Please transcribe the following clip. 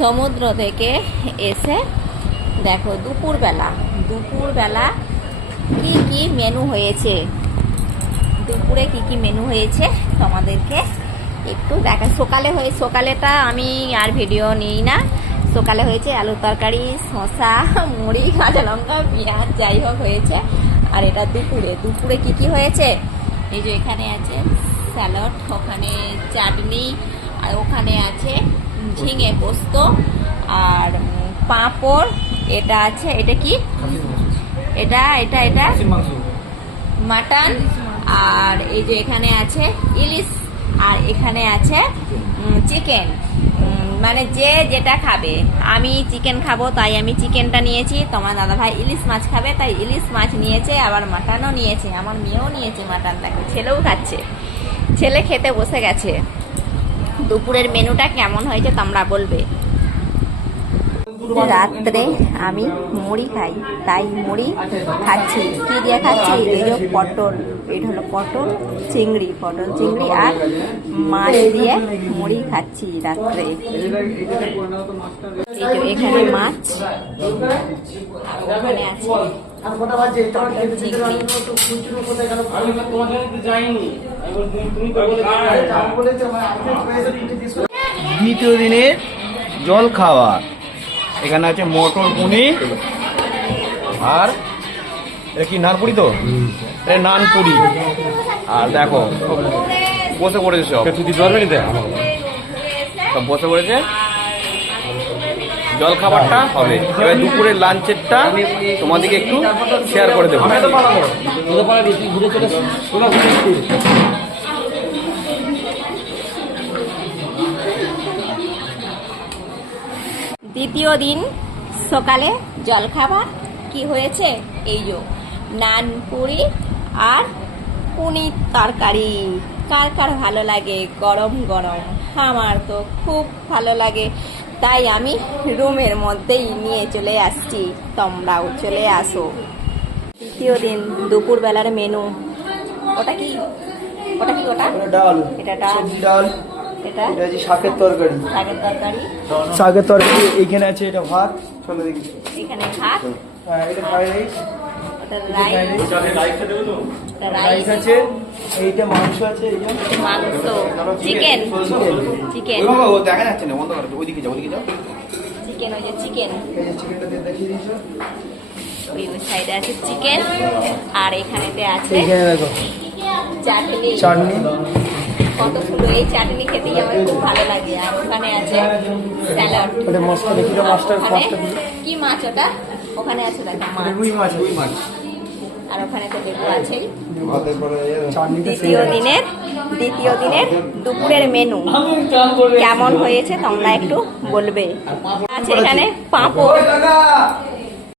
সমুদ্র থেকে এসে দেখো দুপুরবেলা কি কি মেনু হয়েছে, দুপুরে কি কি মেনু হয়েছে তোমাদেরকে একটু দেখা। সকালেটা আমি আর ভিডিও নিই না। সকালে হয়েছে আলু তরকারি, শসা, মুড়ি, কাঁচা লঙ্কা, পেঁয়াজ, যাই হোক হয়েছে। আর এটা দুপুরে কি কি হয়েছে, এই যে এখানে আছে স্যালাড, ওখানে চাটনি, আর ওখানে আছে ঝিঙে পোস্ত আর পাঁপড়। এটা আছে, এটা কি, এটা মাটন। আর এই যে এখানে আছে ইলিশ, আর এখানে আছে চিকেন। মানে যে যেটা খাবে, আমি চিকেন খাবো তাই আমি চিকেনটা নিয়েছি, তোমার দাদা ভাই ইলিশ মাছ খাবে তাই ইলিশ মাছ নিয়েছে, আবার মাটনও নিয়েছে, আমার মেয়েও নিয়েছে মাটন। দেখো ছেলেও খাচ্ছে, ছেলে খেতে বসে গেছে। দুপুরের মেনুটা কেমন হয়েছে তোমরা বলবে। রাত্রে আমি মুড়ি খাই, তাই মুড়ি খাচ্ছি। কি দিয়ে খাচ্ছি, এই যে পটল, এটা হলো পটল চিংড়ি আর মাছ দিয়ে মুড়ি খাচ্ছি রাত্রে। এই যে এখানে মাছ, ওখানে আছে চিংড়ি। দ্বিতীয় দিনের জল খাওয়া, এখানে আছে মটর পনির, আর এটা কি নানপুরি, তো এটা নানপুরি। আর দেখো বসে পড়েছে সব, দিতে পারবে নিতে সব বসে পড়েছে। জল খাবারটা হবে, এবার দুপুরের লাঞ্চেরটা তোমাদেরকে একটু শেয়ার করে দেবো। দ্বিতীয় দিন সকালে জলখাবার কি হয়েছে, এই যে নান পুরি আর পনির তরকারি। কার কার ভালো লাগে গরম গরম, আমার তো খুব ভালো লাগে, তাই আমি রুমের মধ্যেই নিয়ে চলে আসছি, তোমরাও চলে আসো। তৃতীয় দিন দুপুরবেলার মেনু, ওটা কি ডাল, এটা ডাল, এটা শাকের তরকারি, শাকের তরকারি। এইখানে আছে এটা ভাত, চলো দেখি। এখানে ভাত, এটা ফ্রাইড রাইস, ওটা রাইস আছে, এইটা মাংস আছে, মাংস, চিকেন দেখা যাচ্ছে না, বন্ধ করো, ওইদিকে যাও চিকেন, ওই যে চিকেন, এই যে চিকেনটা দেখিয়ে দিয়েছো, ওই সাইডে আছে চিকেন। আর এখানেতে আছে দেখো চাটনি। কতগুলো, এই চাটনি খেতেই আমার খুব ভালো লাগে। আর ওখানে আছে স্যালাড, ওটা মশলা দেখি, কি মাছ ওটা, ওখানে আছে দেখো মাছ, রুই মাছ। আর ওখানে তো লেবু আছে। দ্বিতীয় দিনের দুপুরের মেনু কেমন হয়েছে তোমরা একটু বলবে। আছে এখানে পাঁপড়,